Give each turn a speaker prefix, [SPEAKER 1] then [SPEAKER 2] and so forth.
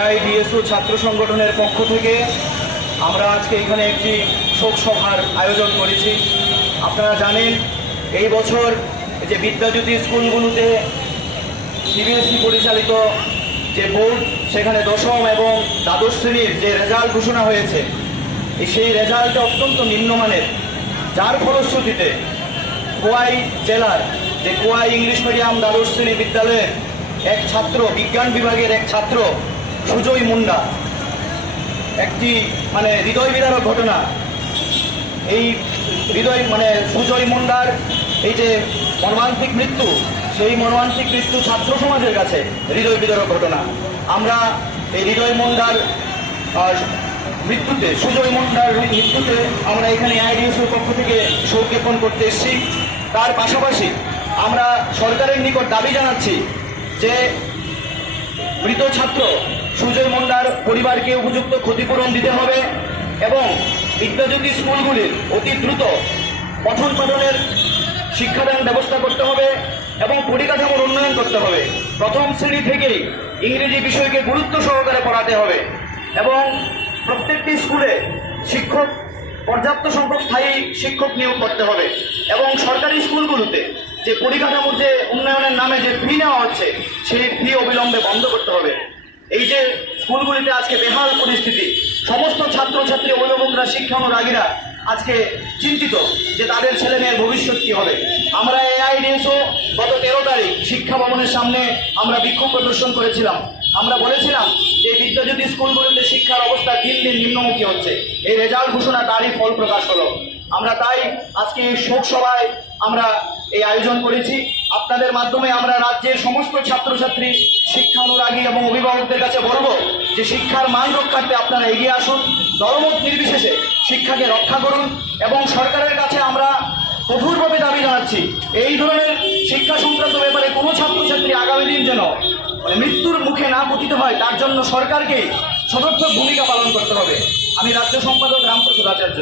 [SPEAKER 1] AIDSO ছাত্র সংগঠনের পক্ষ থেকে আমরা আজকে এখানে একটি শোক সভার আয়োজন করেছি। আপনারা জানেন, এই বছর যে বিদ্যাজ্যোতি স্কুলগুলোতে সিবিএসই পরিচালিত যে বোর্ড, সেখানে দশম এবং দ্বাদশ শ্রেণির যে রেজাল্ট ঘোষণা হয়েছে সেই রেজাল্টটা অত্যন্ত নিম্নমানের। যার ফলশ্রুতিতে কোয়াই জেলার যে কোয়াই ইংলিশ মিডিয়াম দ্বাদশ শ্রেণি বিদ্যালয়ের এক ছাত্র, বিজ্ঞান বিভাগের এক ছাত্র সুজয় মুন্ডা। একটি মানে হৃদয় বিদারক ঘটনা। এই হৃদয় মানে সুজয় মুন্ডার এই যে মর্মান্তিক মৃত্যু, সেই মর্মান্তিক মৃত্যু ছাত্র সমাজের কাছে হৃদয় বিদারক ঘটনা। আমরা এই হৃদয় মুন্ডার মৃত্যুতে, সুজয় মুন্ডার মৃত্যুতে আমরা এখানে আইডিএসের পক্ষ থেকে শোক জ্ঞাপন করতে এসেছি। তার পাশাপাশি আমরা সরকারের নিকট দাবি জানাচ্ছি যে মৃত ছাত্র সুজয় মুন্ডার পরিবারকে উপযুক্ত ক্ষতিপূরণ দিতে হবে এবং বিদ্যাজ্যোতি স্কুলগুলির অতি দ্রুত পঠন পাঠনের শিক্ষাদান ব্যবস্থা করতে হবে এবং পরিকাঠামোর উন্নয়ন করতে হবে। প্রথম শ্রেণি থেকেই ইংরেজি বিষয়কে গুরুত্ব সহকারে পড়াতে হবে এবং প্রত্যেকটি স্কুলে শিক্ষক, পর্যাপ্ত সংখ্যক স্থায়ী শিক্ষক নিয়োগ করতে হবে এবং সরকারি স্কুলগুলোতে যে পরিকাঠামোর যে উন্নয়নের নামে যে ফি নেওয়া হচ্ছে, সেই ফি অবিলম্বে বন্ধ করতে হবে। এই যে স্কুলগুলিতে আজকে বেহাল পরিস্থিতি, সমস্ত ছাত্রছাত্রী অভিভাবকরা শিক্ষানুরাগীরা আজকে চিন্তিত যে তাদের ছেলে মেয়ের ভবিষ্যৎ কি হবে। আমরা এআইডিএসও গত তেরো তারিখ শিক্ষা ভবনের সামনে আমরা বিক্ষোভ প্রদর্শন করেছিলাম। আমরা বলেছিলাম যে বিদ্যাজ্যোতি স্কুলগুলিতে শিক্ষার অবস্থা দিন দিন নিম্নমুখী হচ্ছে। এই রেজাল্ট ঘোষণা তারই ফল প্রকাশ হলো। আমরা তাই আজকে এই শোক সভায় আমরা এই আয়োজন করেছি। আপনাদের মাধ্যমে আমরা রাজ্যের সমস্ত ছাত্রছাত্রী, শিক্ষা অনুরাগী এবং অভিভাবকদের কাছে বলব যে শিক্ষার মান রক্ষার্থে আপনারা এগিয়ে আসুন, দলমত নির্বিশেষে শিক্ষাকে রক্ষা করুন এবং সরকারের কাছে আমরা কঠোরভাবে দাবি জানাচ্ছি, এই ধরনের শিক্ষা সংক্রান্ত ব্যাপারে কোনো ছাত্রছাত্রী আগামী দিন যেন মানে মৃত্যুর মুখে না পতিত হয়, তার জন্য সরকারকে সদর্থক ভূমিকা পালন করতে হবে। আমি রাজ্য সম্পাদক রামপ্রসাদ আচার্য।